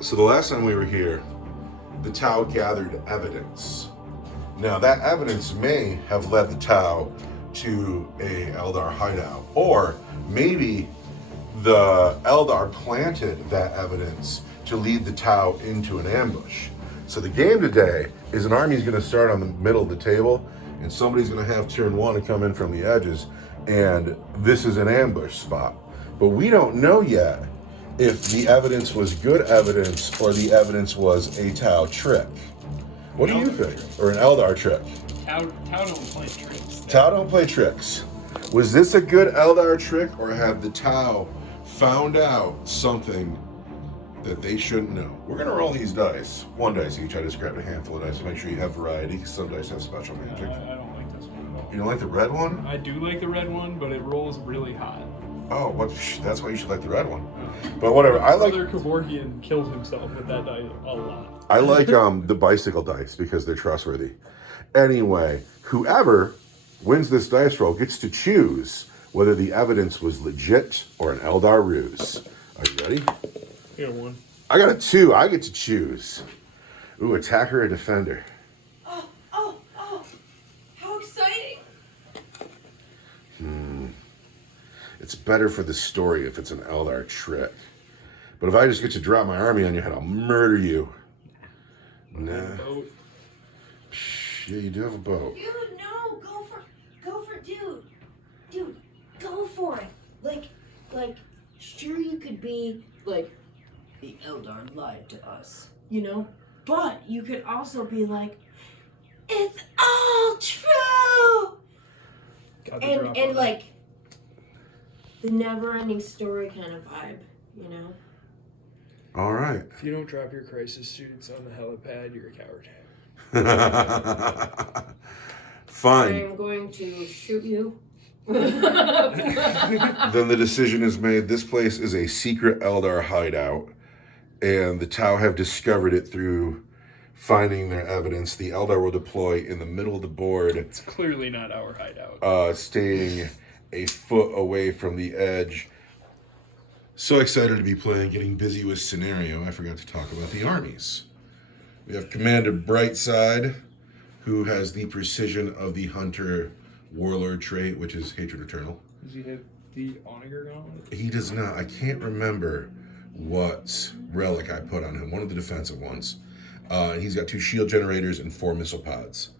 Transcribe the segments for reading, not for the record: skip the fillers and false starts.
So the last time we were here, the Tau gathered evidence. Now that evidence may have led the Tau to a Eldar hideout, or maybe the Eldar planted that evidence to lead the Tau into an ambush. So the game today is an army's going to start on the middle of the table, and somebody's going to have turn one and come in from the edges, and this is an ambush spot. But we don't know yet if the evidence was good evidence or the evidence was a Tau trick. What do you think? Or an Eldar trick? Tau don't play tricks. Tau don't play tricks. Was this a good Eldar trick, or have the Tau found out something that they shouldn't know? We're going to roll these dice. One dice each. I just grabbed a handful of dice to make sure you have variety, because some dice have special magic. I don't like this one at all. You don't like the red one? I do like the red one, but it rolls really hot. Oh, what? That's why you should like the red one. But whatever. I like. Brother Kevorkian killed himself with that die a lot. I like the bicycle dice because they're trustworthy. Anyway, whoever wins this dice roll gets to choose whether the evidence was legit or an Eldar ruse. Are you ready? I got one. I got a 2. I get to choose. Ooh, attacker or defender? Oh, how exciting. It's better for the story if it's an Eldar trick. But if I just get to drop my army on your head, I'll murder you. Nah. Yeah, you do have a boat. Dude, no, go for it, dude, go for it. Like, sure you could be, like, the Eldar lied to us, you know? But you could also be like, it's all true! And like, the never-ending story kind of vibe, you know? All right. If you don't drop your crisis students on the helipad, you're a coward. Fine. I'm going to shoot you. Then the decision is made. This place is a secret Eldar hideout, and the Tau have discovered it through finding their evidence. The Eldar will deploy in the middle of the board. It's clearly not our hideout. Staying a foot away from the edge. So excited to be playing, getting busy with scenario. I forgot to talk about the armies. We have Commander Brightside, who has the precision of the Hunter Warlord trait, which is Hatred Eternal. Does he have the Onager Gauntlet? He does not. I can't remember what relic I put on him. One of the defensive ones. And he's got 2 shield generators and 4 missile pods.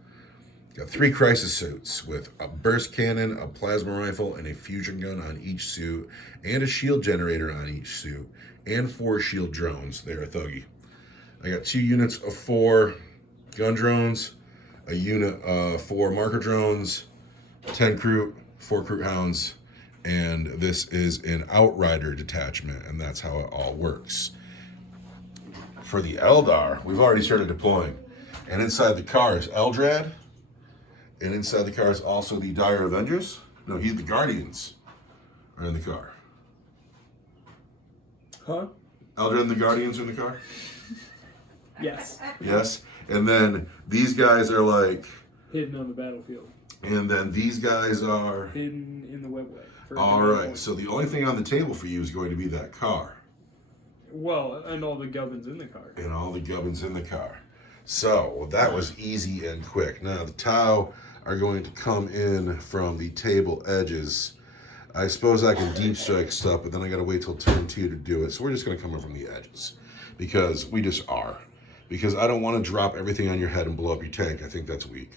Got 3 crisis suits with a burst cannon, a plasma rifle, and a fusion gun on each suit, and a shield generator on each suit, and 4 shield drones. They're a thuggy. I got 2 units of 4 gun drones, a unit of 4 marker drones, 10 crew, 4 crew hounds, and this is an outrider detachment, and that's how it all works. For the Eldar, we've already started deploying, and inside the car is Eldrad, and inside the car is also the Dire Avengers. No, the Guardians are in the car. Huh? Eldrad and the Guardians are in the car? Yes. Yes. And then these guys are like... Hidden on the battlefield. And then these guys are... Hidden in the webway. All right. So the only thing on the table for you is going to be that car. Well, and all the gubbins in the car. And all the gubbins in the car. So that was easy and quick. Now the Tau are going to come in from the table edges. I suppose I can deep strike stuff, but then I got to wait till turn 2 to do it. So we're just going to come in from the edges because we just are. Because I don't want to drop everything on your head and blow up your tank. I think that's weak.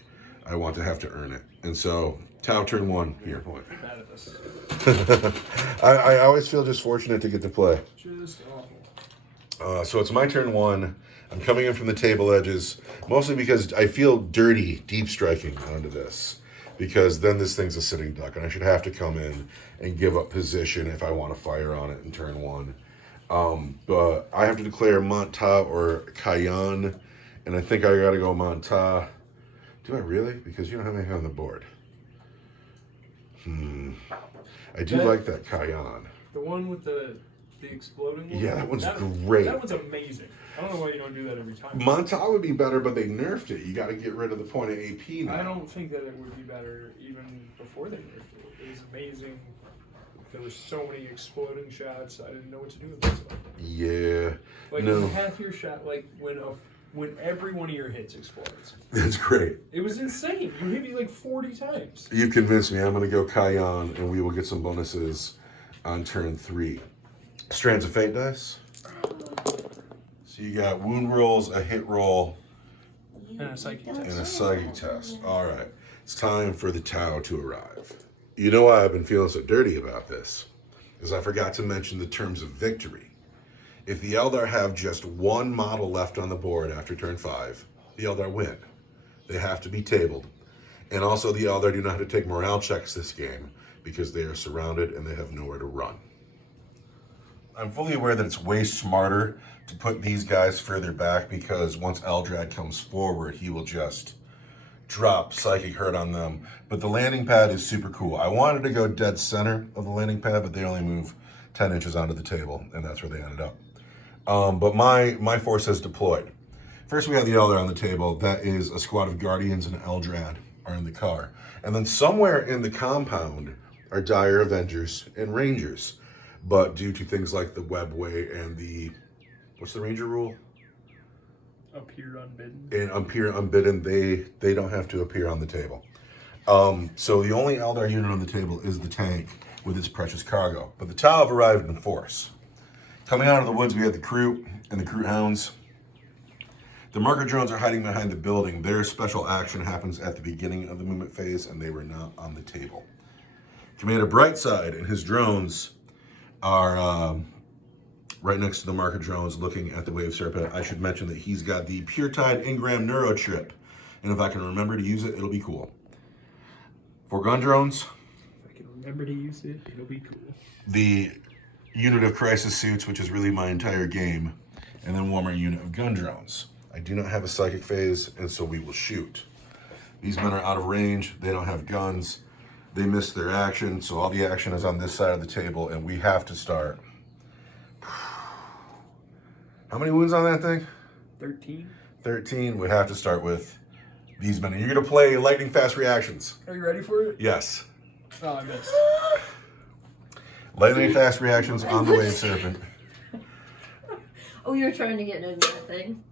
I want to have to earn it. And so Tau turn 1, here point. I'm bad at this. I always feel just fortunate to get to play. Just awful. So it's my turn 1. I'm coming in from the table edges, mostly because I feel dirty deep striking onto this, because then this thing's a sitting duck, and I should have to come in and give up position if I want to fire on it in turn 1. But I have to declare Manta or Kayan, and I think I got to go Manta. Do I really? Because you don't have anything on the board. I do like that Kayan. The one with the exploding one? Yeah, that one's great. That one's amazing. I don't know why you don't do that every time. Manta would be better, but they nerfed it. You got to get rid of the point of AP now. I don't think that it would be better even before they nerfed it. It was amazing There were so many exploding shots. I didn't know what to do with myself. Yeah. Like No. when half your shot, like when every one of your hits explodes. That's great. It was insane. You hit me like 40 times. You convinced me. I'm going to go Kion, and we will get some bonuses on turn 3. Strands of Fate dice. So you got wound rolls, a hit roll, And a psychic test. and a psychic test. All right. It's time for the Tau to arrive. You know why I've been feeling so dirty about this? Is I forgot to mention the terms of victory. If the Eldar have just one model left on the board after turn 5, the Eldar win. They have to be tabled. And also the Eldar do not have to take morale checks this game because they are surrounded and they have nowhere to run. I'm fully aware that it's way smarter to put these guys further back because once Eldrad comes forward, he will just drop Psychic Hurt on them. But the landing pad is super cool. I wanted to go dead center of the landing pad, but they only move 10 inches onto the table, and that's where they ended up. But my force has deployed. First, we have the Eldar on the table. That is a squad of Guardians and Eldrad are in the car. And then somewhere in the compound are Dire Avengers and Rangers. But due to things like the Webway and the, what's the Ranger rule? Appear unbidden. And appear unbidden, they don't have to appear on the table. So the only Eldar unit on the table is the tank with its precious cargo. But the Tau have arrived in force. Coming out of the woods, we have the Crew and the Crew Hounds. The marker drones are hiding behind the building. Their special action happens at the beginning of the movement phase, and they were not on the table. Commander Brightside and his drones are right next to the marker drones looking at the Wave Serpent. I should mention that he's got the Pure Tide Ingram Neuro Trip, and if I can remember to use it, it'll be cool. 4 gun drones. If I can remember to use it, it'll be cool. The unit of Crisis Suits, which is really my entire game, and then one more unit of gun drones. I do not have a psychic phase, and so we will shoot. These men are out of range. They don't have guns. They missed their action, so all the action is on this side of the table, and we have to start. How many wounds on that thing? 13. 13. We have to start with these men. And you're going to play lightning fast reactions. Are you ready for it? Yes. Oh, I missed. Lightning fast reactions on the Wave Serpent. Oh, you're trying to get into that thing.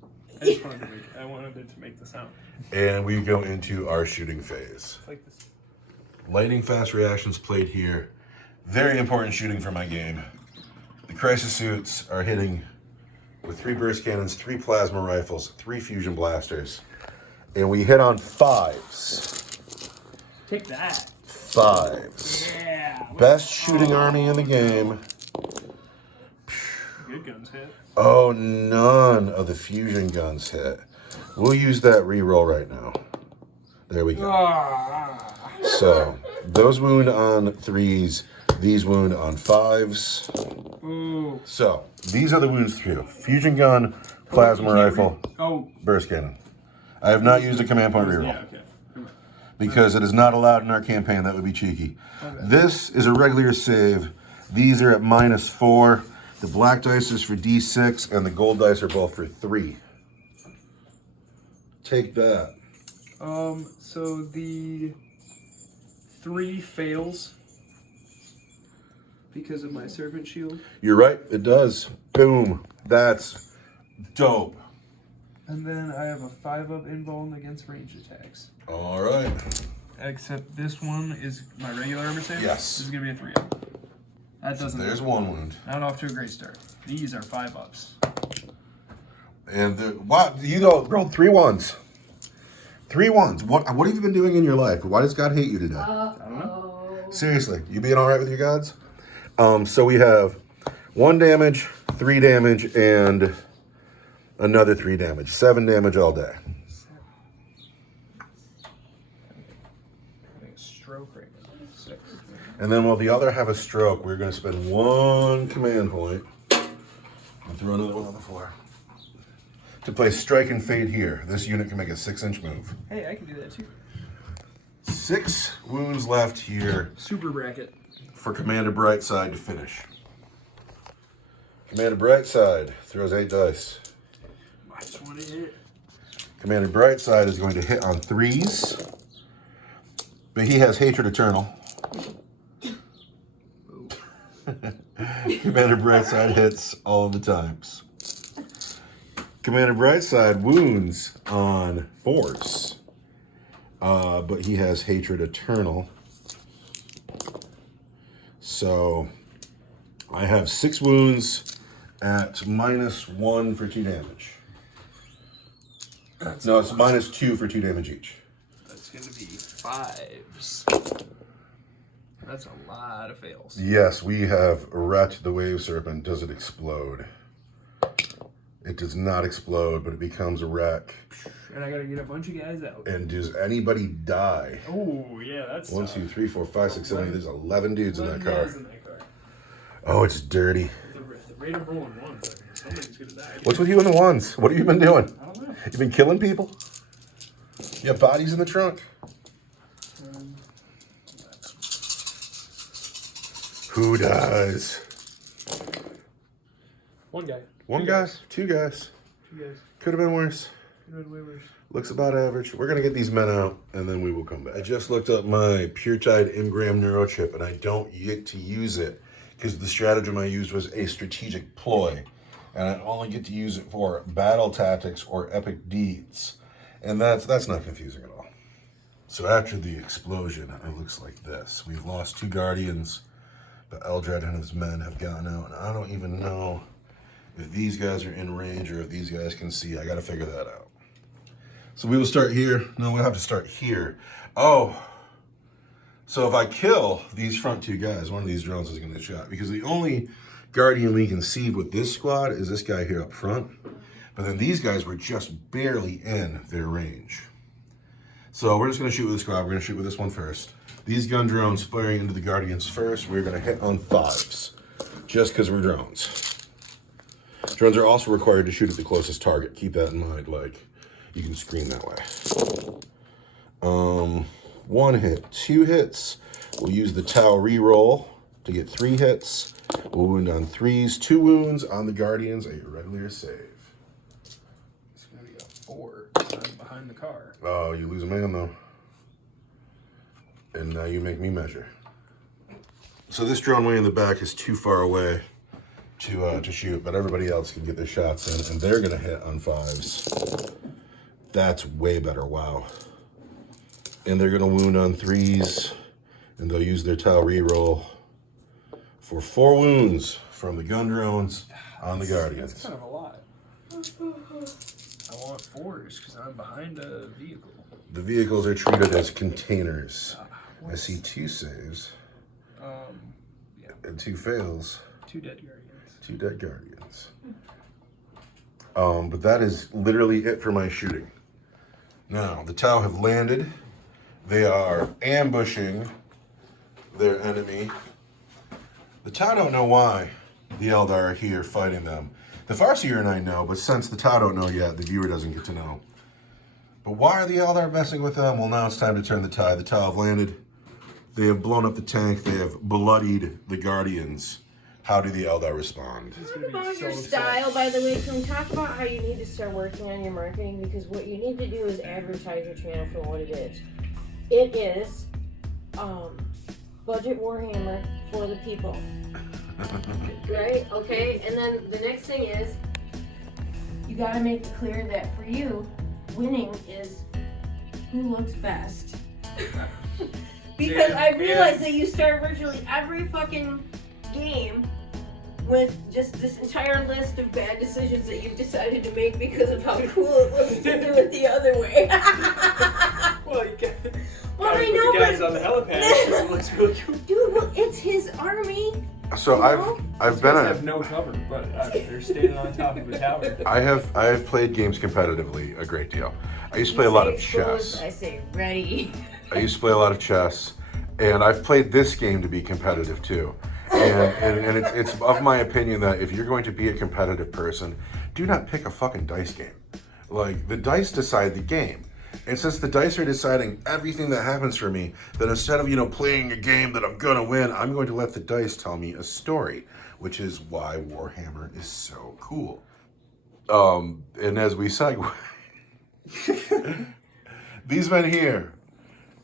I wanted it to make the sound. And we go into our shooting phase. It's like this. Lightning fast reactions played here. Very important shooting for my game. The Crisis Suits are hitting with 3 burst cannons, 3 plasma rifles, 3 fusion blasters. And we hit on 5s. Take that. 5s. Yeah. Best shooting army in the game. Good guns hit. Oh, none of the fusion guns hit. We'll use that reroll right now. There we go. Ah. So, those wound on 3s, these wound on 5s. Ooh. So, these are the wounds through. Fusion gun, plasma rifle, Oh. burst cannon. I have not used a command point reroll. Yeah, okay. Because it is not allowed in our campaign. That would be cheeky. Okay. This is a regular save. These are at -4. The black dice is for D6, and the gold dice are both for 3. Take that. So the 3 fails because of my servant shield. You're right, it does. Boom. That's dope. And then I have a 5-up invuln against range attacks. All right. Except this one is my regular armor save. Yes. This is gonna be a 3-up. That doesn't. There's 1 wound. Not off to a great start. These are 5-ups. And wow, you rolled 3 1s. 3 1s. What have you been doing in your life? Why does God hate you today? I don't know. Seriously, you being all right with your gods? So we have 1 damage, 3 damage, and another 3 damage. 7 damage all day. Having a stroke right now. 6. And then while the other have a stroke, we're going to spend 1 command point and throw another one on the floor to play Strike and Fade here. This unit can make a 6-inch move. Hey, I can do that too. 6 wounds left here Super bracket. for Commander Brightside to finish. Commander Brightside throws 8 dice. I just want to hit. Commander Brightside is going to hit on 3s, but he has Hatred Eternal. Commander Brightside hits all of the times. Commander Brightside wounds on force. But he has Hatred Eternal. So I have 6 wounds at -1 for 2 damage. No, it's -2 for 2 damage each. That's going to be 5s. That's a lot of fails. Yes, we have Ret the Wave Serpent. Does it explode? It does not explode, but it becomes a wreck. And I got to get a bunch of guys out. And does anybody die? Oh, yeah, that's 1, 2, 3, 4, 5, 6, 7, 8. There's 11 dudes in that car. guys in that car. Oh, it's dirty. The rate of rolling ones, I mean, somebody's going to die. What's with you and the ones? What have you been doing? I don't know. You been killing people? You have bodies in the trunk? Who dies? One guy. One guy? 2 guys. 2 guys. Could have been worse. Could have been way worse. Looks about average. We're gonna get these men out and then we will come back. I just looked up my PureTide Engram neurochip and I don't get to use it because the stratagem I used was a strategic ploy. And I only get to use it for battle tactics or epic deeds. And that's not confusing at all. So after the explosion, it looks like this. We've lost 2 guardians, but Eldred and his men have gotten out, and I don't even know if these guys are in range or if these guys can see. I gotta figure that out. So we will start here. No, we'll have to start here. Oh, so if I kill these front 2 guys, one of these drones is gonna get shot because the only guardian we can see with this squad is this guy here up front. But then these guys were just barely in their range. So we're just gonna shoot with the squad. We're gonna shoot with this one first. These gun drones firing into the guardians first. We're gonna hit on 5s, just because we're drones. Drones are also required to shoot at the closest target. Keep that in mind, like, you can screen that way. 1 hit, 2 hits. We'll use the Tau reroll to get 3 hits. We'll wound on 3s, 2 wounds on the guardians, a regular save. It's going to be a 4 because I'm behind the car. Oh, you lose a man though. And now you make me measure. So this drone way in the back is too far away to shoot, but everybody else can get their shots in, and they're gonna hit on 5s. That's way better, wow. And they're gonna wound on 3s, and they'll use their Tau reroll for 4 wounds from the gun drones on the guardians. That's kind of a lot. I want 4s because I'm behind a vehicle. The vehicles are treated as containers. I see 2 saves. Yeah. And 2 fails. 2 dead guardians. 2 dead guardians. But that is literally it for my shooting. Now, the Tau have landed. They are ambushing their enemy. The Tau don't know why the Eldar are here fighting them. The Farseer and I know, but since the Tau don't know yet, the viewer doesn't get to know. But why are the Eldar messing with them? Well, now it's time to turn the tide. The Tau have landed. They have blown up the tank. They have bloodied the Guardians. How do the Eldar respond? Talk about your style, by the way. Can we talk about how you need to start working on your marketing? Because what you need to do is advertise your channel for what it is. It is budget Warhammer for the people. Right? Okay? And then the next thing is, you gotta make it clear that for you, winning is who looks best. Because I realize that you start virtually every fucking game with just this entire list of bad decisions that you've decided to make because of how cool it looks to do it the other way. Well, you got, Well, I the know, guys but on the helipad. It looks really cool. dude, well, it's his army. So You know? I've been Guys a have no cover, but they're standing on top of a tower. I have played games competitively a great deal. I used to play a lot of chess. I say ready. I used to play a lot of chess, and I've played this game to be competitive too. And it's of my opinion that if you're going to be a competitive person, do not pick a fucking dice game. Like, the dice decide the game. And since the dice are deciding everything that happens for me, then instead of, playing a game that I'm gonna win, I'm going to let the dice tell me a story, which is why Warhammer is so cool. And as we segue, these men here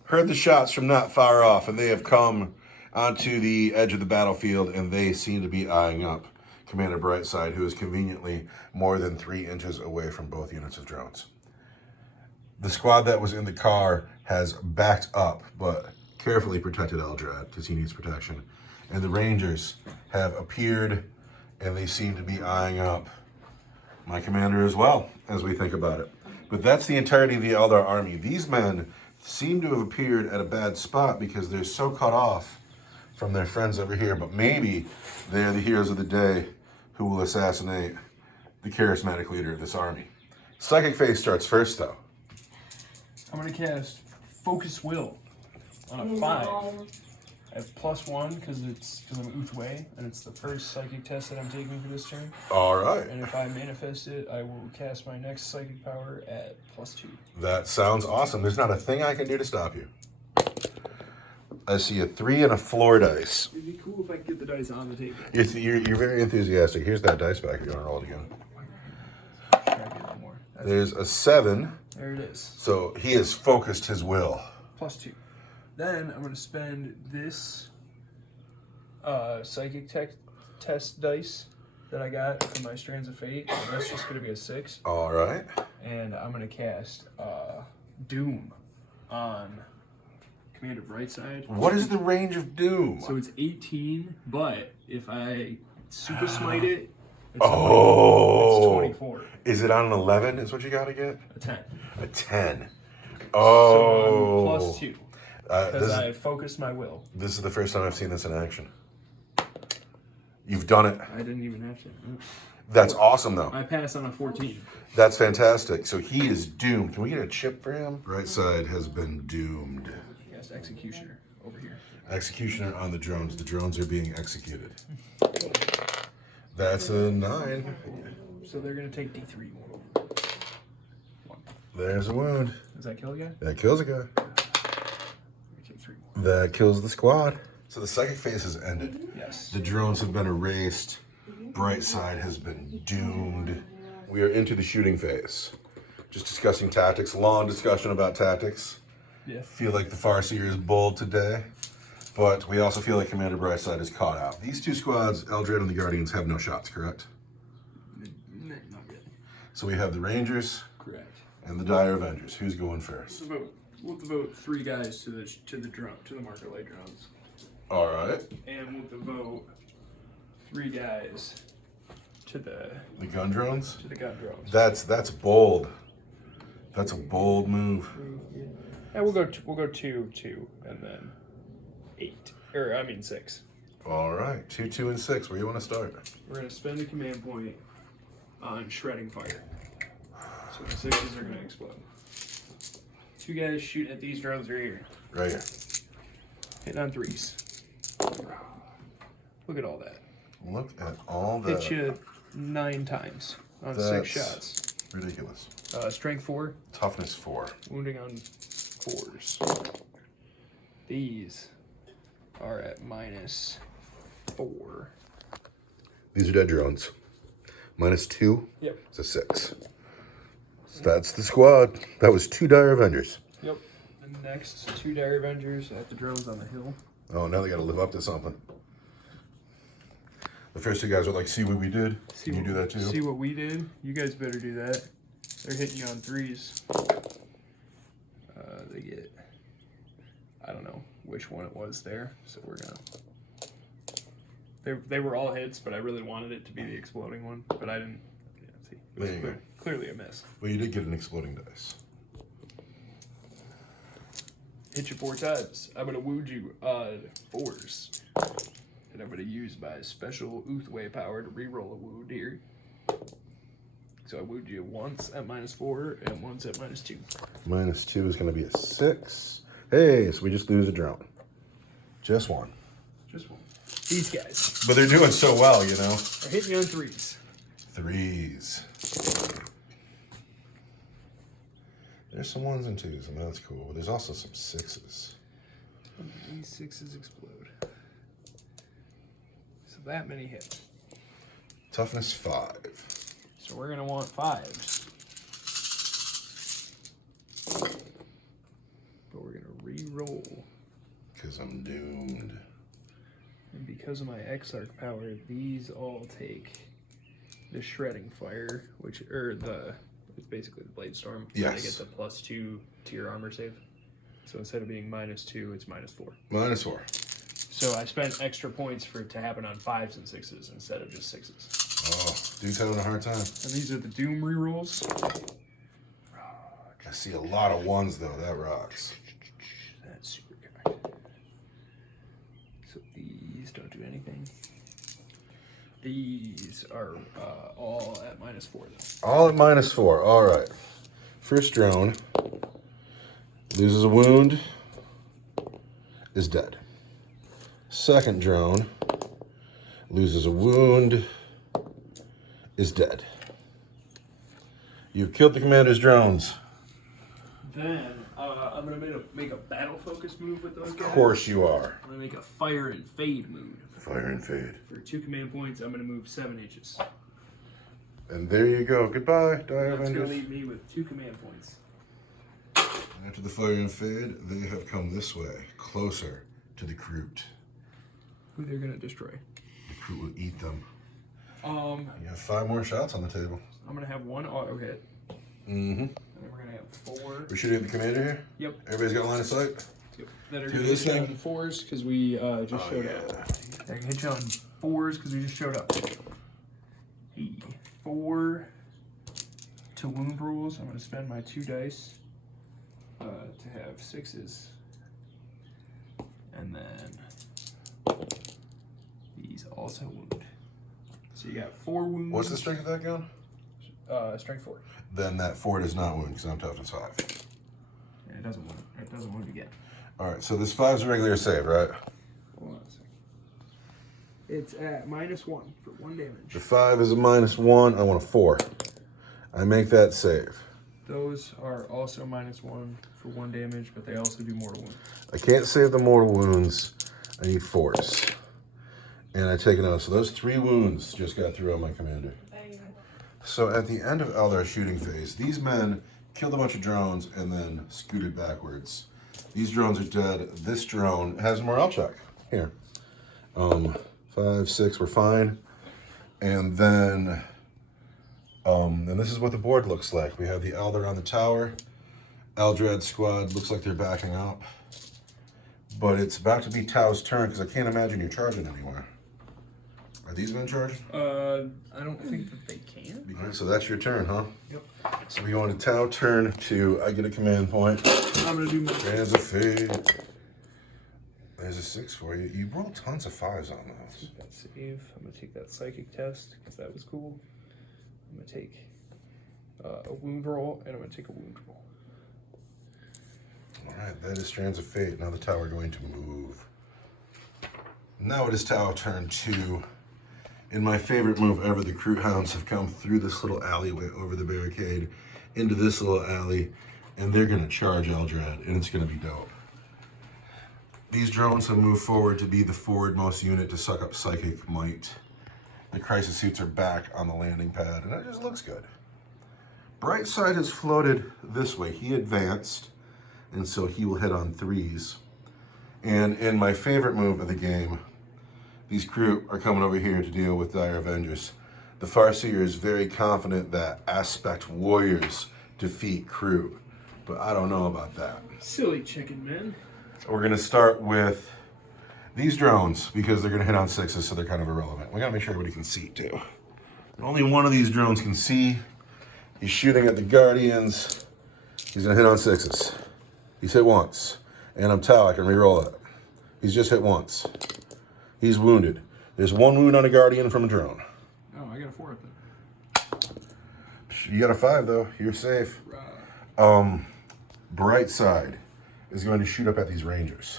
heard the shots from not far off, and they have come onto the edge of the battlefield, and they seem to be eyeing up Commander Brightside, who is conveniently more than 3 inches away from both units of drones. The squad that was in the car has backed up, but carefully protected Eldrad because he needs protection. And the Rangers have appeared, and they seem to be eyeing up my commander as well, as we think about it. But that's the entirety of the Eldar army. These men seem to have appeared at a bad spot because they're so cut off from their friends over here. But maybe they're the heroes of the day who will assassinate the charismatic leader of this army. Psychic Phase starts first, though. I'm going to cast Focus Will on a 5. I have +1 because I'm Uthway, and it's the first psychic test that I'm taking for this turn. All right. And if I manifest it, I will cast my next psychic power at +2. That sounds awesome. There's not a thing I can do to stop you. I see a 3 and a floor dice. It'd be cool if I could get the dice on the table. You're very enthusiastic. Here's that dice back if you want to roll it again. Try to get one more. There's a 7. There it is. So he has focused his will. +2. Then I'm going to spend this psychic test dice that I got from my Strands of Fate. And that's just going to be a 6. All right. And I'm going to cast Doom on Commander Brightside. What is the range of Doom? So it's 18, but if I Super Smite it, it's, Oh. it's 24. Is it on an 11 is what you got to get? A 10. A 10. Oh. So I'm +2. Because I focused my will. This is the first time I've seen this in action. You've done it. I didn't even have to. That's awesome, though. I pass on a 14. That's fantastic. So he is doomed. Can we get a chip for him? Brightside has been doomed. Yes, Executioner over here. Executioner on the drones. The drones are being executed. That's a 9. So they're going to take D3. 1. There's a wound. Does that kill a guy? That kills a guy. Take 3. That kills the squad. So the psychic phase has ended. Yes. The drones have been erased. Brightside has been doomed. We are into the shooting phase. Just discussing tactics. Long discussion about tactics. Yeah. Feel like the Farseer is bold today. But we also feel like Commander Brightside is caught out. These two squads, Eldred and the Guardians, have no shots, correct? Not really. So we have the Rangers Correct. and the Dire Avengers. Who's going first? We'll devote 3 guys to the marker light drones. All right. And we'll devote 3 guys to the gun drones? gun drones. That's bold. That's a bold move. Yeah, we'll go 2, 2, and then 8. 6. All right. 2, 2, and 6. Where do you want to start? We're gonna spend a command point on shredding fire. So the 6s are gonna explode. 2 guys shoot at these drones right here. Right here. Hitting on 3s. Look at all that. Look at all that. Hit you 9 times on That's 6 shots. Ridiculous. Strength 4. Toughness 4. Wounding on 4s. These are at -4. These are dead drones. -2. Yep. It's a 6. So that's the squad. That was 2 Dire Avengers. Yep. The next 2 Dire Avengers at the drones on the hill. Oh, now they got to live up to something. The first 2 guys are like, see what we did? Can you do that too? See what we did? You guys better do that. They're hitting you on 3s. They get, I don't know which one it was there, so we're gonna. They were all hits, but I really wanted it to be the exploding one, but I didn't. Yeah, see, it was There you go. clearly a miss. Well, you did get an exploding dice. Hit you 4 times. I'm gonna wound you on 4s. And I'm gonna use my special Uthway power to reroll a wound here. So I wound you once at -4 and once at -2. -2 is going to be a 6. Hey, so we just lose a drone. Just one. Just one. These guys But they're doing so well, you know. are hitting you on 3s. 3s. There's some 1s and 2s, and that's cool. But there's also some 6s. These 6s explode. So that many hits. Toughness 5. So we're gonna want 5s. But we're gonna re-roll. Because I'm doomed. because of my Exarch power, these all take the shredding fire, which it's basically the blade storm. Yes. They get the +2 to your armor save. So instead of being -2, it's -4. -4. So I spent extra points for it to happen on 5s and 6s instead of just 6s. Oh, dude's having a hard time. And these are the Doom rerolls. I see a lot of ones though. That rocks. That's super good. So these don't do anything. These are all at -4 though. All at -4. All right. First drone loses a wound, is dead. Second drone loses a wound, is dead. You've killed the commander's drones. Then I'm gonna make a battle focus move with those guys. Of course you are. I'm gonna make a fire and fade move. Fire and fade. For 2 command points, I'm gonna move 7 inches. And there you go. Goodbye, Dire That's gonna Avengers. leave me with 2 command points. After the fire and fade, they have come this way, closer to the Kroot. Who they're gonna destroy. The Kroot will eat them. You have 5 more shots on the table. I'm gonna have 1 auto hit. Mm-hmm. And then we're gonna have 4. We're shooting at the commander here? Yep. Everybody's got line of sight? That are Do gonna this hit you thing? on 4s because we just showed up. They're gonna hit you on 4s because we just showed up. 4 to wound rules. I'm gonna spend my 2 dice to have 6s, and then these also wound. So you got 4 wounds. What's the strength of that gun? Strength 4. Then that 4 does not wound because I'm toughness 5. And it doesn't wound. It doesn't wound again. All right, so this 5's a regular save, right? Hold on a second. It's at -1 for 1 damage. The 5 is a -1. I want a 4. I make that save. Those are also -1 for 1 damage, but they also do mortal wound. I can't save the mortal wounds. I need 4s. And I take it out. So those 3 wounds just got through on my commander. So at the end of Eldar's shooting phase, these men killed a bunch of drones and then scooted backwards. These drones are dead. This drone has a morale check. Here. 5, 6, we're fine. And then, and this is what the board looks like. We have the Eldar on the tower. Eldred squad looks like they're backing up. But it's about to be Tau's turn because I can't imagine you charging anywhere. Are these men charging? I don't think that they can. Okay, so that's your turn, huh? Yep. So we go into Tau turn 2. I get a command point. I'm gonna do my. Hands of fade. There's a 6 for you. You roll tons of 5s on those. That save. I'm gonna take that psychic test because that was cool. I'm gonna take a wound roll and I'm gonna take a wound roll. All right, that is Strands of Fate. Now the tower going to move. Now it is Tau turn 2. In my favorite move ever, the Kroot Hounds have come through this little alleyway over the barricade into this little alley, and they're going to charge Eldred, and it's going to be dope. These drones have moved forward to be the forward-most unit to suck up psychic might. The crisis suits are back on the landing pad, and it just looks good. Brightside has floated this way. He advanced, and so he will hit on 3s. And in my favorite move of the game, these crew are coming over here to deal with Dire Avengers. The Farseer is very confident that Aspect Warriors defeat crew, but I don't know about that. Silly chicken, man. We're gonna start with these drones because they're gonna hit on 6s, so they're kind of irrelevant. We gotta make sure everybody can see too. Only one of these drones can see. He's shooting at the Guardians. He's gonna hit on 6s. He's hit once, and I'm Tau, I can re-roll it. He's just hit once. He's wounded. There's 1 wound on a Guardian from a drone. Oh, I got a 4 up there. You got a 5 though, you're safe. Brightside is going to shoot up at these Rangers.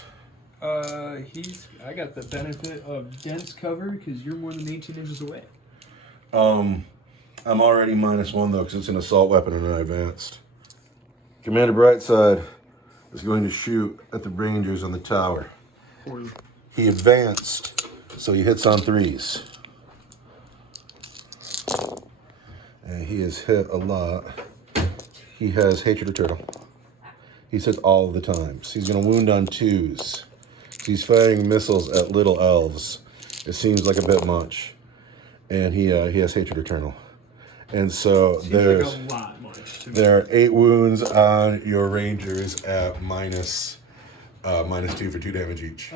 I got the benefit of dense cover because you're more than 18 inches away. I'm already -1 though because it's an assault weapon and I advanced. Commander Brightside is going to shoot at the Rangers on the tower. He advanced, so he hits on 3s. And he has hit a lot. He has Hatred of Turtle. He's hit all of the times. He's going to wound on 2s. He's firing missiles at little elves. It seems like a bit much. And he has Hatred Eternal. And so Seems there's like a lot much to me. there are 8 wounds on your Rangers at minus 2 for 2 damage each.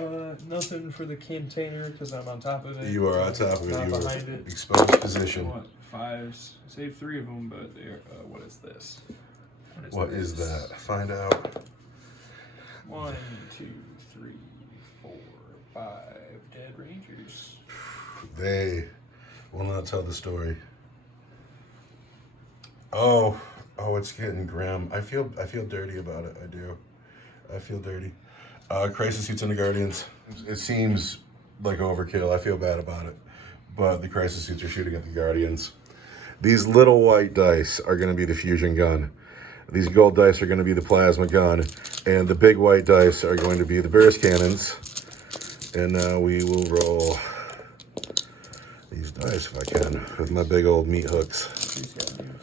Nothing for the container because I'm on top of it. You are on top of it. Not You are behind it. exposed position. What? 5s. Save 3 of them, but they're. What is this? What is that? Find out. 1, 2, 3, 4, 5 dead Rangers. They will not tell the story. Oh, it's getting grim. I feel dirty about it. I do. I feel dirty. Crisis suits into Guardians. It seems like overkill. I feel bad about it. But the crisis suits are shooting at the Guardians. These little white dice are going to be the fusion gun. These gold dice are going to be the plasma gun. And the big white dice are going to be the burst cannons. And now we will roll these dice if I can with my big old meat hooks.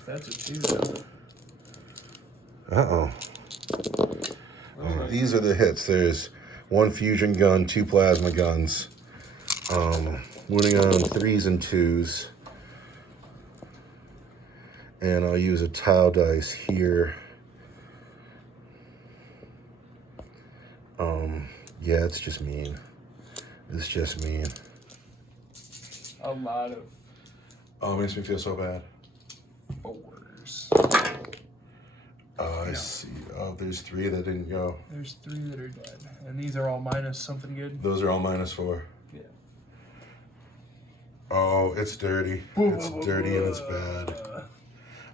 That's a 2 though. Uh-oh. These are the hits. There's 1 fusion gun, 2 plasma guns. Winning on 3s and 2s. And I'll use a tile dice here. Yeah, it's just mean. It's just mean. A lot of Oh, it makes me feel so bad. 4s. I see. Oh, there's 3 that didn't go. There's 3 that are dead. And these are all minus something good? Those are all -4. Yeah. Oh, it's dirty. It's dirty and it's bad.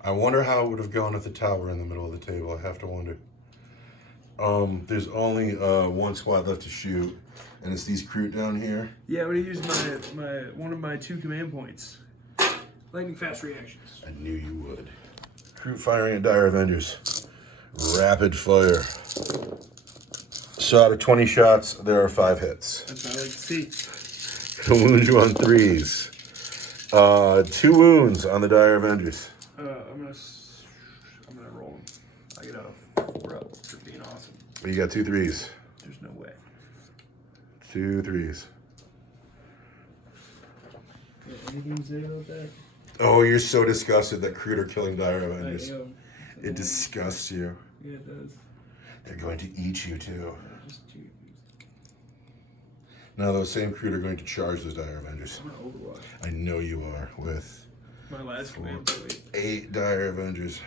I wonder how it would have gone if the tower in the middle of the table. I have to wonder. There's only 1 squad left to shoot, and it's these Kroot down here. Yeah, I'm gonna use my one of my 2 command points. Lightning fast reactions. I knew you would. Kroot firing at Dire Avengers. Rapid fire. So out of 20 shots, there are 5 hits. That's what I like to see. It'll wound you on 3s. 2 wounds on the Dire Avengers. I'm gonna roll them. I get a 4 up for being awesome. You got 2 3s. There's no way. 2 3s. Yeah, anything to say about that? Oh, you're so disgusted that Kroot are killing Dire I Avengers. am. It disgusts you. Yeah, it does. They're going to eat you too. Just 2. Now those same Kroot are going to charge those Dire Avengers. I'm gonna Overwatch. I know you are with My last command point. 8 Dire Avengers.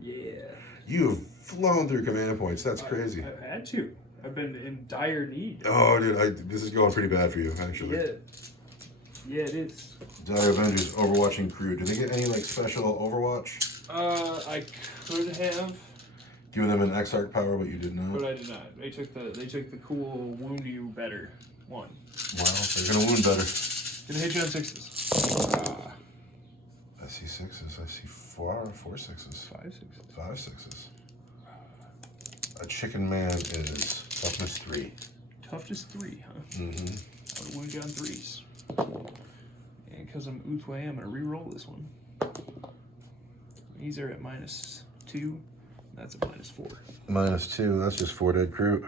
Yeah. You have flown through command points. That's crazy. I've had to. I've been in dire need. Oh, dude, this is going pretty bad for you, actually. Yeah. Yeah, it is. Dire Avengers overwatching Kroot. Do they get any like special Overwatch? I could have, Giving them an X-Arc power, but you did not. but I did not. They took the cool wound you better one. Wow, they're gonna wound better. Gonna hit you on 6s. I see 6s. I see 4 6s. 5 6s. 5 6s. A chicken man is toughness 3. Toughness 3, huh? Mm-hmm. I would wound you on 3s. And because I'm Uthway, I'm gonna re-roll this one. These are at -2. That's a -4. -2. That's just 4 dead Kroot.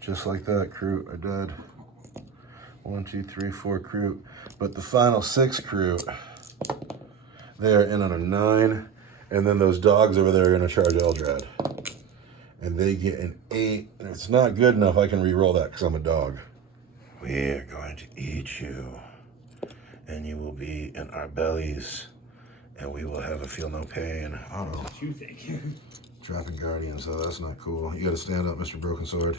Just like that, Kroot are dead. 1 2 3 4 Kroot. But the final 6 Kroot, they're in on a 9. And then those dogs over there are going to charge Eldrad. And they get an 8. And if it's not good enough, I can re-roll that because I'm a dog. We're going to eat you. And you will be in our bellies. And we will have a feel no pain. I don't know. What you think? Trapping Guardians, though, that's not cool. You gotta stand up, Mr. Broken Sword.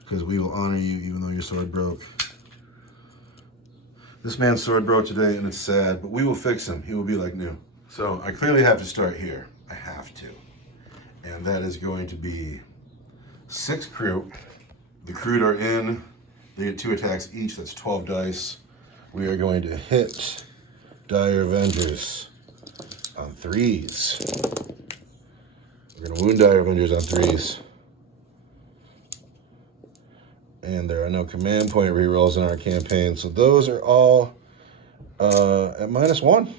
Because we will honor you even though your sword broke. This man's sword broke today and it's sad, but we will fix him. He will be like new. So I clearly have to start here. I have to. And that is going to be 6 Kroot. The Kroot are in. They get 2 attacks each. That's 12 dice. We are going to hit Dire Avengers on 3s. We're going to wound Dire Avengers on 3s. And there are no command point rerolls in our campaign. So those are all at -1.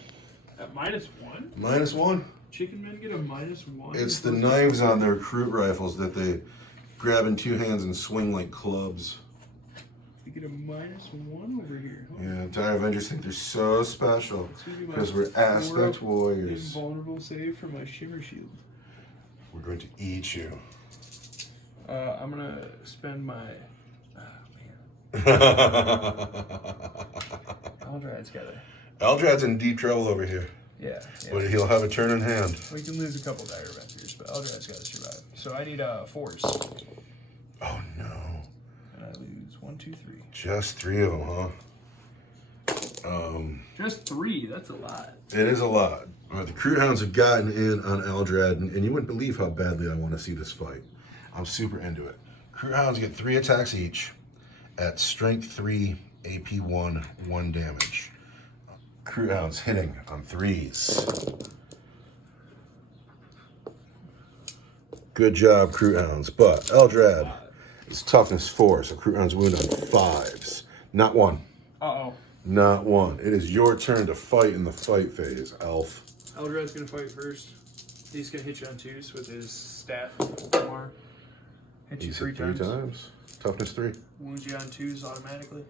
At -1? -1. Chicken men get a -1? It's the knives on their Kroot rifles that they grab in 2 hands and swing like clubs. You get a -1 over here. Huh? Yeah, Dire Avengers think they're so special It's gonna be my because we're aspect 4 warriors. invulnerable save for my Shimmer Shield. We're going to eat you. I'm gonna spend my. Eldrad's got a. Eldrad's in deep trouble over here, Yeah. but he'll have a turn in hand. We can lose a couple Dire Avengers, but Eldrad's got to survive. So I need a force. Oh no. And I lose 1, 2, 3. Just 3 of them, huh? Just 3. That's a lot. It is a lot. The Crew Hounds have gotten in on Eldrad, and you wouldn't believe how badly I want to see this fight. I'm super into it. Crew Hounds get 3 attacks each at Strength 3, AP 1, 1 damage. Crew Hounds hitting on 3s. Good job, Crew Hounds. But Eldrad is toughness 4, so Crew Hounds wound on 5s. Not 1. Uh-oh. Not 1. It is your turn to fight in the fight phase, Elf. Eldrad's gonna fight first. He's gonna hit you on 2s with his staff. Tomorrow. Hit you He's 3 hit 3 times. times. Toughness 3. Wounds you on 2s automatically.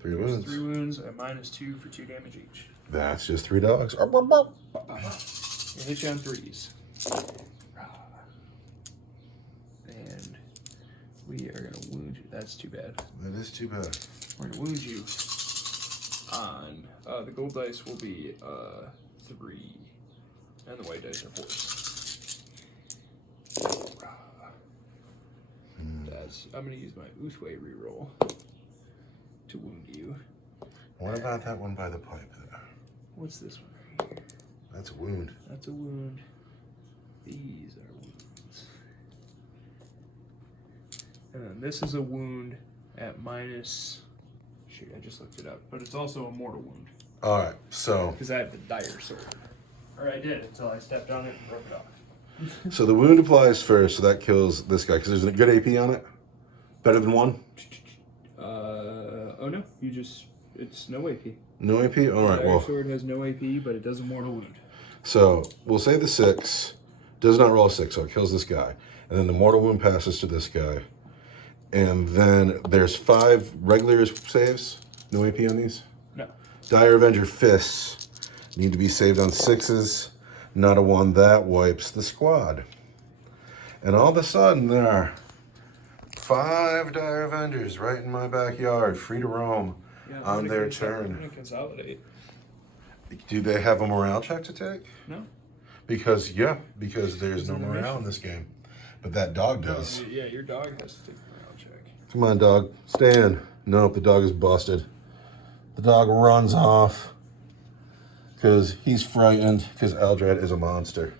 3 wounds. 3 wounds at -2 for 2 damage each. That's just 3 dogs. He'll hit you on 3s. And we are gonna wound you. That's too bad. That is too bad. We're gonna wound you on the gold dice will be 3, and the white dice are 4. I'm gonna use my Uthway reroll to wound you. What about that one by the pipe there? What's this one right here? That's a wound. That's a wound. These are wounds. And then this is a wound at -. Shoot, I just looked it up. But it's also a mortal wound. Alright, so Because I have the dire sword. Or I did until I stepped on it and broke it off. so the wound applies first, so that kills this guy because there's a good AP on it. Better than 1? Oh no, it's no AP. No AP? Alright, Dire well. sword has no AP, but it does a mortal wound. So we'll say the 6 does not roll a 6, so it kills this guy. And then the mortal wound passes to this guy. And then there's 5 regular saves. No AP on these? No. Dire Avenger Fists need to be saved on 6s. Not a 1. That wipes the squad. And all of a sudden there are 5 Dire Avengers right in my backyard, free to roam on their turn. I'm gonna consolidate. Do they have a morale check to take? No. Because there's no morale in this game. But that dog does. Yeah, your dog has to take a morale check. Come on, dog. Stand. Nope, the dog is busted. The dog runs off because he's frightened because Eldrad is a monster.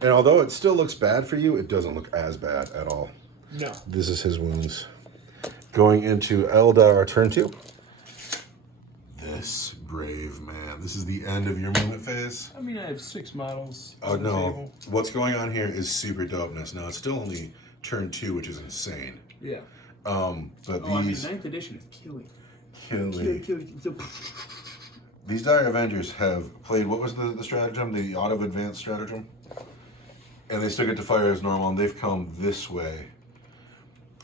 And although it still looks bad for you, it doesn't look as bad at all. No. This is his wounds. Going into Eldar, turn 2. This brave man. This is the end of your movement phase. I mean, I have 6 models. Oh on the no. table. What's going on here is super dopeness. Now it's still only turn 2, which is insane. Yeah. But Oh, I mean, these 9th edition is killing. killing. Killing. These Dire Avengers have played, what was the stratagem? The auto advance stratagem? And they still get to fire as normal, and they've come this way.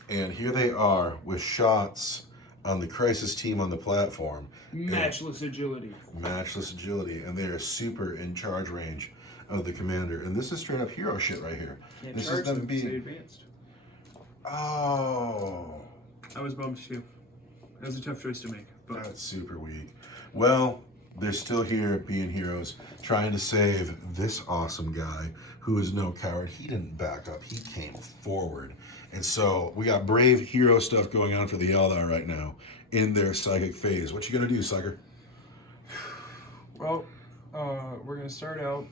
And here they are with shots on the Crisis team on the platform. Matchless agility. Matchless agility, and they are super in charge range of the commander. And this is straight up hero shit right here. Can't This charge is them them because they being. advanced. Oh. I was bummed too. That was a tough choice to make. But That's super weak. Well, they're still here being heroes, trying to save this awesome guy who is no coward. He didn't back up, he came forward. And so we got brave hero stuff going on for the Eldar right now in their psychic phase. What you gonna do, sucker? well, we're gonna start out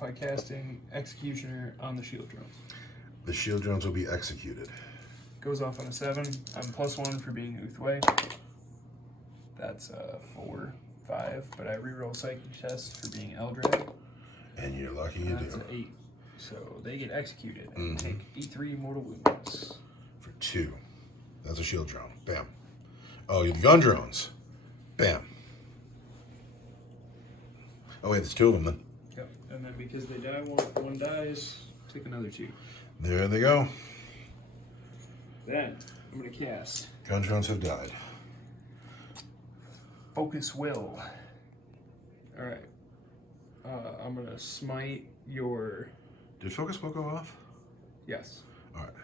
by casting Executioner on the shield drones. The shield drones will be executed. Goes off on a 7. I'm +1 for being Uthway. That's 4, 5, but I reroll psychic tests for being Eldrad. And you're lucky you That's do. an 8. So they get executed and Mhm. take E3 mortal wounds. For 2. That's a shield drone. Bam. Oh, you're the gun drones. Bam. Oh wait, there's 2 of them then. Yep. And then because they die, one dies, take another 2. There they go. Then I'm gonna cast Gun drones have died. Focus Will. Alright. I'm gonna smite your... Did Focus Will go off? Yes. Alright.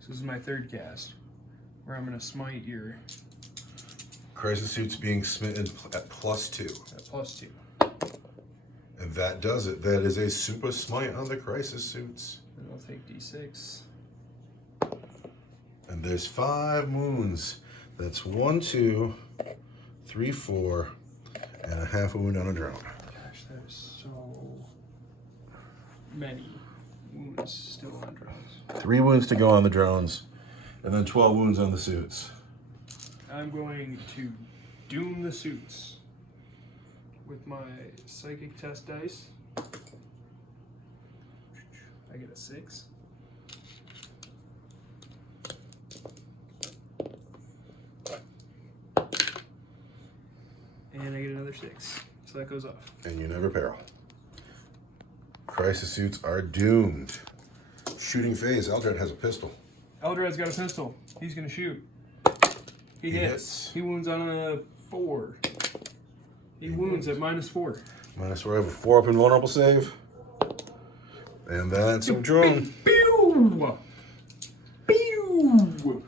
So this is my third cast, where I'm gonna smite your... Crisis Suits being smitten at +2. At +2. And that does it. That is a super smite on the Crisis Suits. And I'll take D6. And there's 5 wounds. That's 1, 2, 3, 4, and a half a wound on a drone. Gosh, that is so many wounds still on drones. 3 wounds to go on the drones, and then 12 wounds on the suits. I'm going to doom the suits with my psychic test dice. I get a 6. And I get another 6. So that goes off. And you never peril. Crisis Suits are doomed. Shooting phase. Eldred has a pistol. Eldred's got a pistol. He's gonna shoot. He hits. He wounds on a 4. He wounds at -4. -4. I have a 4 up invulnerable save. And that's a drone. Pew! Pew!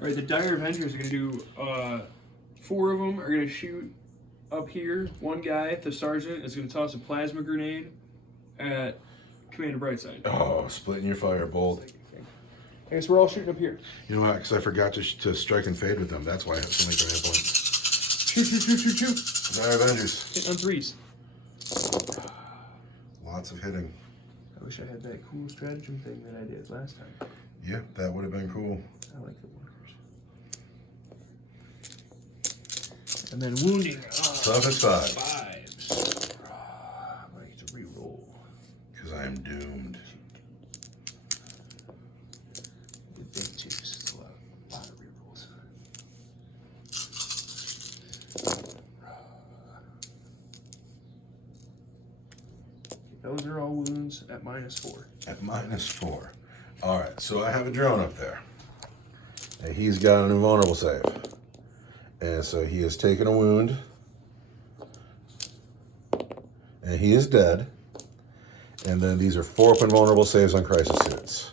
Alright, the Dire Avengers are gonna do 4 of them are gonna shoot up here. One guy, the sergeant, is gonna toss a plasma grenade at Commander Brightside. Oh, splitting your fire, bold. I guess we're all shooting up here. You know what? Because I forgot to strike and fade with them. That's why I have so many command points. Shoot, shoot, shoot, shoot, shoot. Dire Avengers. Hit on 3s. Lots of hitting. I wish I had that cool stratagem thing that I did last time. Yeah, that would have been cool. I like the workers. And then wounding. Toughest 5. 5s. I'm going to get to reroll. Because I am doomed. The big 2s. It's a lot of rerolls. Those are all wounds at -4. At -4. Alright, so I have a drone up there. And he's got an invulnerable save. And so he has taken a wound. And he is dead. And then these are 4 up invulnerable saves on Crisis Suits.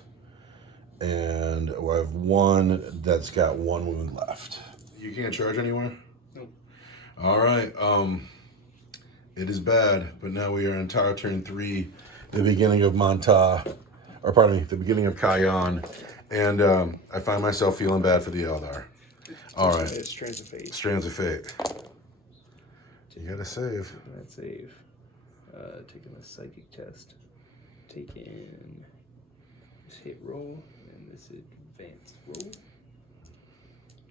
And I have 1 that's got 1 wound left. You can't charge anywhere? Nope. Alright, it is bad, but now we are in entire turn 3, the beginning of the beginning of Kayan, and I find myself feeling bad for the Eldar. All right. It's Strands of Fate. Strands of Fate. You gotta save. That save. Taking the psychic test. Taking this hit roll and this advanced roll.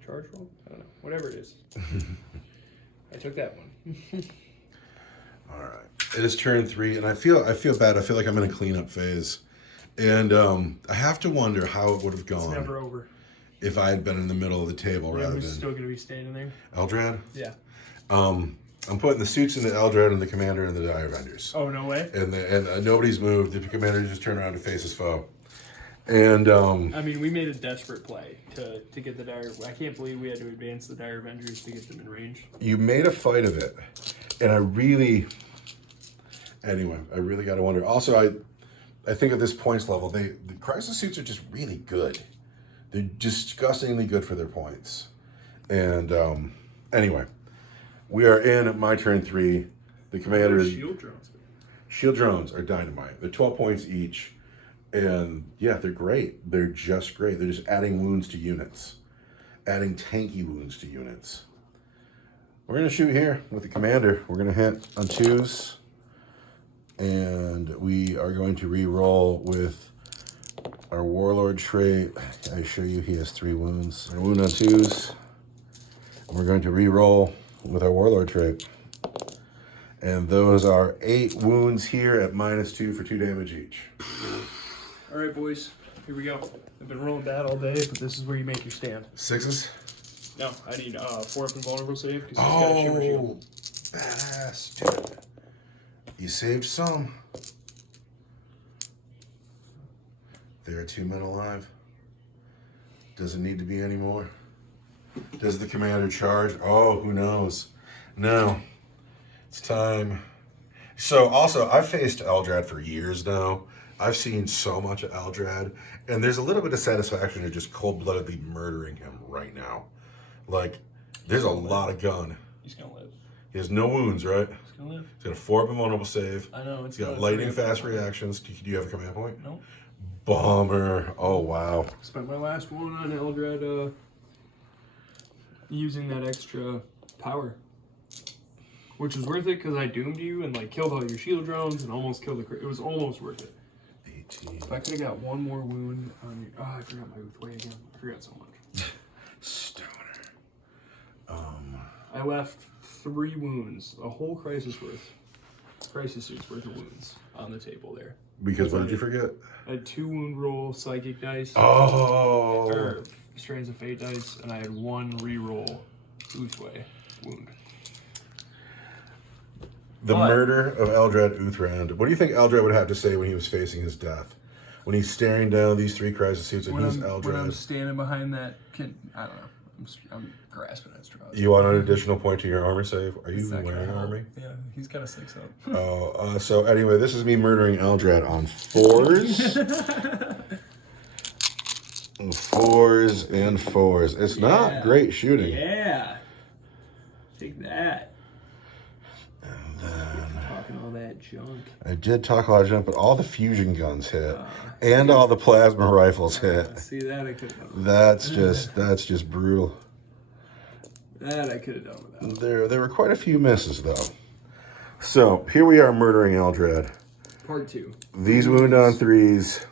Charge roll? I don't know. Whatever it is. I took that one. All right. It is turn 3, and I feel bad. I feel like I'm in a cleanup phase. And I have to wonder how it would have gone. It's never over. If I had been in the middle of the table rather Who's than still going to be standing there? Eldrad. Yeah. I'm putting the suits into Eldrad and the commander in the Dire Avengers. Oh, no way? And nobody's moved. The commander just turned around to face his foe. And I mean, we made a desperate play to get the Dire. I can't believe we had to advance the Dire Avengers to get them in range. you made a fight of it, and I really got to wonder. Also, I think at this points level, the Crisis Suits are just really good. They're disgustingly good for their points. And anyway, we are in my turn 3. The commander is... Shield drones. Shield drones are dynamite. They're 12 points each. And yeah, they're great. They're just great. They're just adding wounds to units. Adding tanky wounds to units. We're going to shoot here with the commander. We're going to hit on 2s. And we are going to re-roll with our Warlord trait. I show you he has 3 wounds. A wound on 2s. And we're going to re-roll with our Warlord trait. And those are 8 wounds here at -2 for 2 damage each. All right, boys. Here we go. I've been rolling bad all day, but this is where you make your stand. 6s? No, I need 4 up invulnerable save because he's got a Shiver Shield. Badass, dude. You saved some. There are 2 men alive. Does it need to be any more? Does the commander charge? Oh, who knows? No. It's time. So also, I've faced Eldrad for years now. I've seen so much of Eldrad, and there's a little bit of satisfaction in just cold-bloodedly murdering him right now. Like, there's a lot of gun. He's gonna live. He has no wounds, right? He's gonna live. He's got a 4 up invulnerable save. I know. He's got lightning fast reactions. Do you have a command point? No. Bomber. Oh, wow. Spent my last one on Eldrad using that extra power. Which was worth it because I doomed you and like killed all your shield drones and almost killed the. It was almost worth it. 18. If I could have got one more wound on your. Oh, I forgot my way again. I forgot so much. Stoner. I left 3 wounds, a whole crisis suit's worth of wounds on the table there. Because what did you forget? I had 2 wound roll psychic dice. Oh. Or Strands of Fate dice, and I had 1 reroll Uthway wound. The murder of Eldrad Uthrand. What do you think Eldrad would have to say when he was facing his death? When he's staring down these 3 crisis suits and he's Eldrad? When I'm standing behind that kid, I don't know. I'm grasping at straws. You want an additional point to your armor save? Are you That wearing kinda armor? Yeah, he's got a 6 up. Oh, so anyway, this is me murdering Eldrad on 4s. 4s and 4s. It's not great shooting. Yeah. Take that. Talking all that junk. I did talk a lot of junk, but all the fusion guns hit. And all the plasma rifles hit. See that I could have done. That's just brutal. That I could have done without. There were quite a few misses though. So here we are murdering Eldrad. Part 2. These wound on 3s.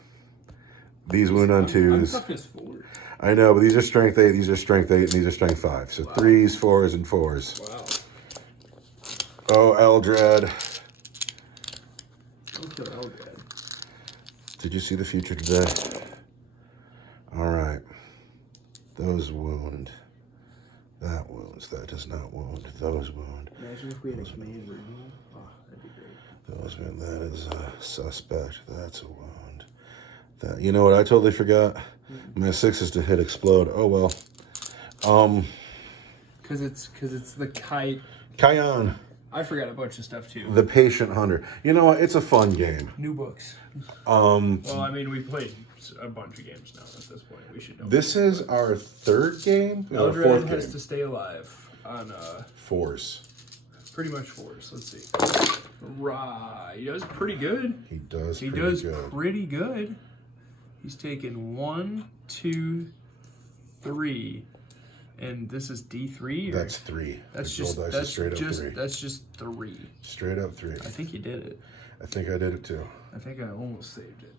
These wound on 2s. I'm toughness 4. I know, but these are strength 8, these are strength 8, and these are strength 5. So 3s, 4s, and 4s. Wow. Oh, Eldrad. Don't kill Eldrad. Did you see the future today? All right. Those wound. That wounds. That does not wound. Those wound. Imagine if we had a command room. Oh, that'd be great. Those wound. That is a suspect. That's a wound. That. You know what I totally forgot? My 6 is to hit explode. Oh well. Cause it's the kite. Kion, I forgot a bunch of stuff too. the patient hunter. You know what? It's a fun game. New books. Well, I mean, we played a bunch of games now at this point. We should know. This is our 3rd game? No, our 4th Eldrad game. has to stay alive on 4s. pretty much 4s. Let's see. Right, he does pretty good. He does He pretty does good. pretty good. He's taken 1, 2, 3, and this is D3. Or? That's 3. That's The gold just dice is that's straight up just 3. that's just 3. Straight up 3. I think you did it. I think I did it too. I think I almost saved it.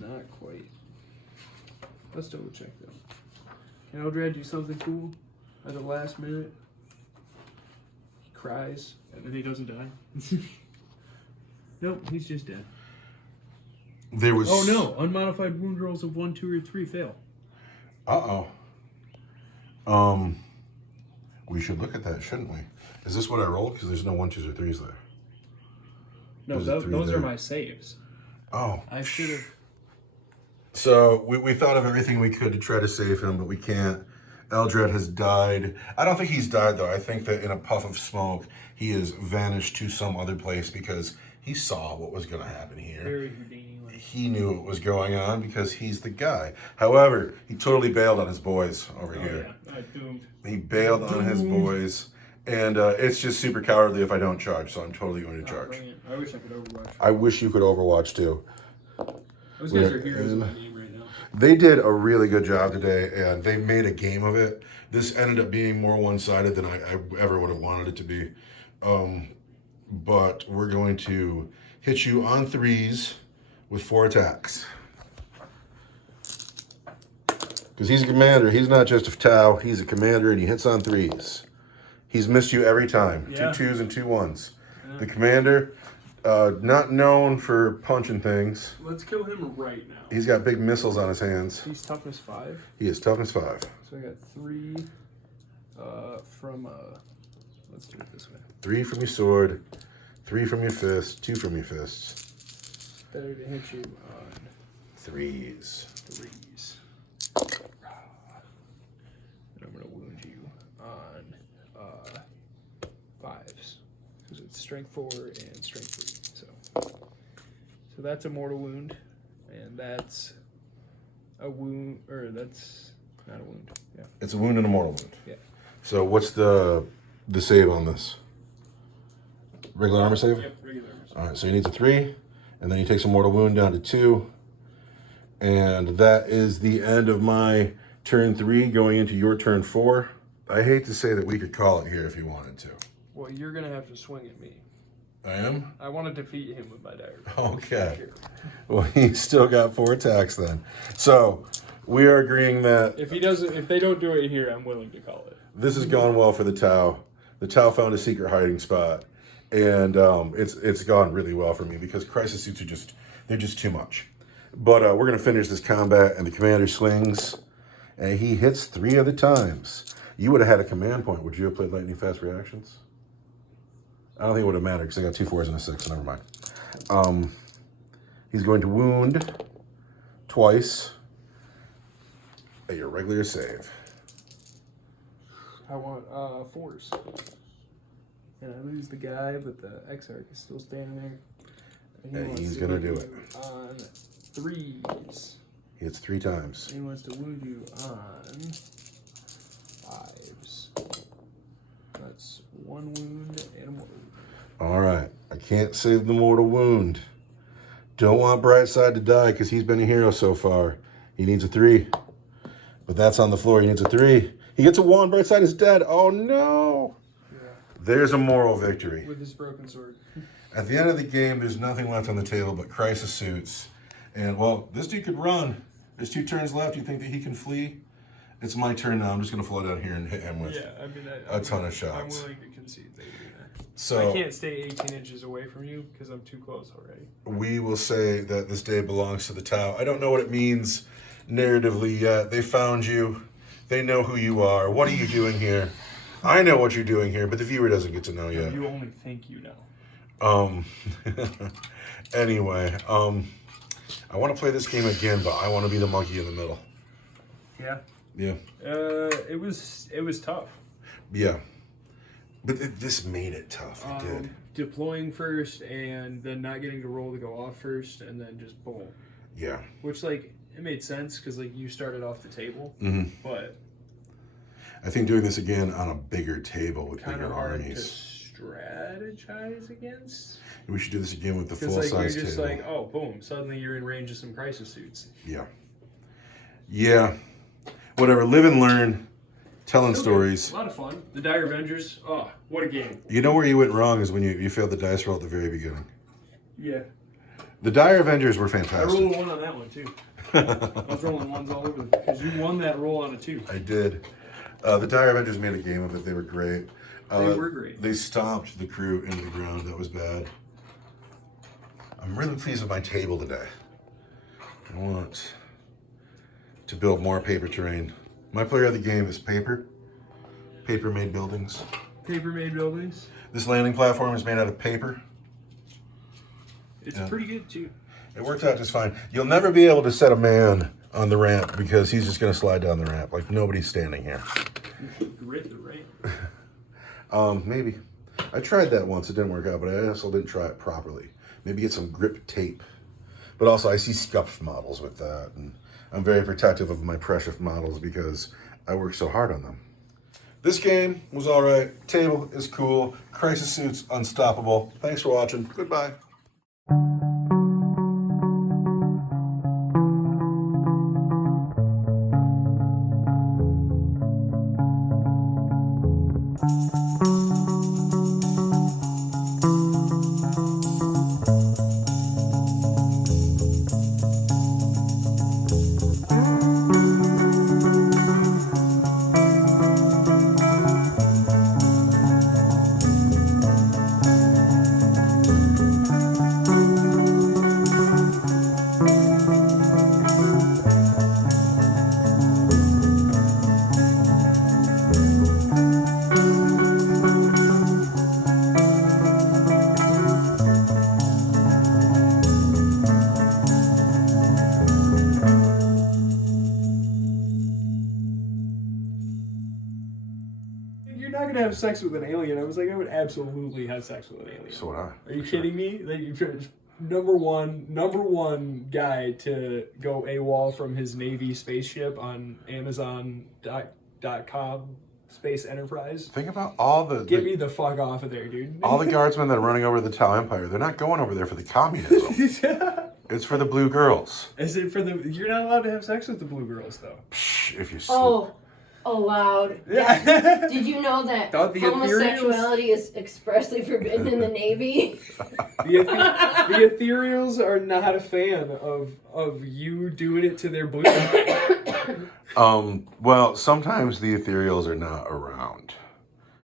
Not quite. Let's double check though. Can Eldrad do something cool at the last minute? He cries and then he doesn't die. Nope, he's just dead. There was. Oh no! Unmodified wound rolls of 1, 2, or 3 fail. We should look at that, shouldn't we? Is this what I rolled? Because there's no 1, 2s, or 3s there. No, There's a 3 those there. are my saves. Oh. I should have. So we thought of everything we could to try to save him, but we can't. Eldrad has died. I don't think he's died though. I think that in a puff of smoke, he has vanished to some other place because he saw what was going to happen here. Very Houdini-like. He knew what was going on because he's the guy. However, he totally bailed on his boys over here. Yeah, I doomed. He bailed on his boys, and it's just super cowardly if I don't charge, so I'm totally going to charge. Brilliant. I wish I could Overwatch. I wish you could Overwatch too. Those guys are heroes of my name right now. They did a really good job today, and they made a game of it. This ended up being more one-sided than I ever would have wanted it to be. But we're going to hit you on 3s with 4 attacks. Because he's a commander. He's not just a Tau. He's a commander, and he hits on 3s. He's missed you every time. Yeah. 2 2s and 2 1s. Yeah. The commander, not known for punching things. Let's kill him right now. He's got big missiles on his hands. He's toughness 5. He is toughness 5. So I got 3 from, let's do it this way. 3 from your sword, 3 from your fist, 2 from your fists. Better to hit you on 3s. 3s. on 5s. Because it's strength 4 and strength 3. So that's a mortal wound. And that's a wound, or that's not a wound. Yeah. It's a wound and a mortal wound. Yeah. So what's the save on this? Regular armor save? Yep, regular armor save. All right, so he needs a 3, and then he takes a mortal wound down to 2. And that is the end of my turn 3 going into your turn 4. I hate to say that we could call it here if you wanted to. Well, you're going to have to swing at me. I am? I want to defeat him with my dagger. Okay. Well, he's still got 4 attacks then. So we are agreeing that If they don't do it here, I'm willing to call it. this has gone well for the Tau. The Tau found a secret hiding spot, and it's gone really well for me because crisis suits are they're just too much. But we're gonna finish this combat, and the commander slings, and he hits 3 other times. You would have had a command point. Would you have played lightning fast reactions? I don't think it would have mattered because I got 2 4s and a 6. So never mind. He's going to wound twice at your regular save. I want 4s. And I lose the guy, but the Exarch is still standing there. And wants he's to gonna wound do you it. On 3s. He hits 3 times. He wants to wound you on 5s. That's 1 wound and a mortal wound. All right. I can't save the mortal wound. Don't want Brightside to die because he's been a hero so far. He needs a 3. But that's on the floor. He needs a 3. He gets a 1. Brightside is dead. Oh, no. Yeah. There's a moral victory. With his broken sword. At the end of the game, there's nothing left on the table but crisis suits. And, well, this dude could run. There's 2 turns left. You think that he can flee? It's my turn now. I'm just going to flow down here and hit him with a ton of shots. I'm willing to concede that you do that. So I can't stay 18 inches away from you because I'm too close already. we will say that this day belongs to the Tau. I don't know what it means narratively yet. They found you. They know who you are. What are you doing here? I know what you're doing here, but the viewer doesn't get to know yet. You only think you know. Anyway, I want to play this game again, but I want to be the monkey in the middle. Yeah. Yeah. It was tough. Yeah. But this made it tough. It did. Deploying first and then not getting to roll to go off first and then just boom. Yeah. Which, like, it made sense because, like, you started off the table. Mm-hmm. But I think doing this again on a bigger table with kind bigger of hard armies. to strategize against. We should do this again with the Because, full like, size you're just table. like, oh, boom, suddenly you're in range of some crisis suits. Yeah. Yeah. Whatever. Live and learn. Telling Still stories. good. A lot of fun. The Dire Avengers, oh, what a game. You know where you went wrong is when you failed the dice roll at the very beginning. Yeah. The Dire Avengers were I fantastic. rolled a 1 on that one, too. I was rolling 1s all over because you won that roll on a 2. I did. The Dire Avengers made a game of it. They were great. They were great. They stomped the crew into the ground. That was bad. I'm really pleased with my table today. I want to build more paper terrain. My player of the game is paper. Paper-made buildings. Paper-made buildings. This landing platform is made out of paper. It's Yeah. pretty good, too. It worked out just fine. You'll never be able to set a man on the ramp because he's just going to slide down the ramp. Like, nobody's standing here. Grit the right. Maybe. I tried that once. It didn't work out, but I also didn't try it properly. Maybe get some grip tape. But also, I see scuffed models with that, and I'm very protective of my precious models because I work so hard on them. This game was all right. Table is cool. Crisis Suit's unstoppable. Thanks for watching. Goodbye. have sex with an alien. I was like, I would absolutely have sex with an alien. So would I. Are you kidding me? Like, number one guy to go AWOL from his Navy spaceship on Amazon.com Space Enterprise. Think about all the... Get me the fuck off of there, dude. all the guardsmen that are running over the Tau Empire, they're not going over there for the communism. It's for the blue girls. Is it for the... You're not allowed to have sex with the blue girls, though. Psh, if you Allowed. Yeah. Did you know that Thought the homosexuality is expressly forbidden in the Navy? The ethereals are not a fan of you doing it to their booty. Well, sometimes the ethereals are not around.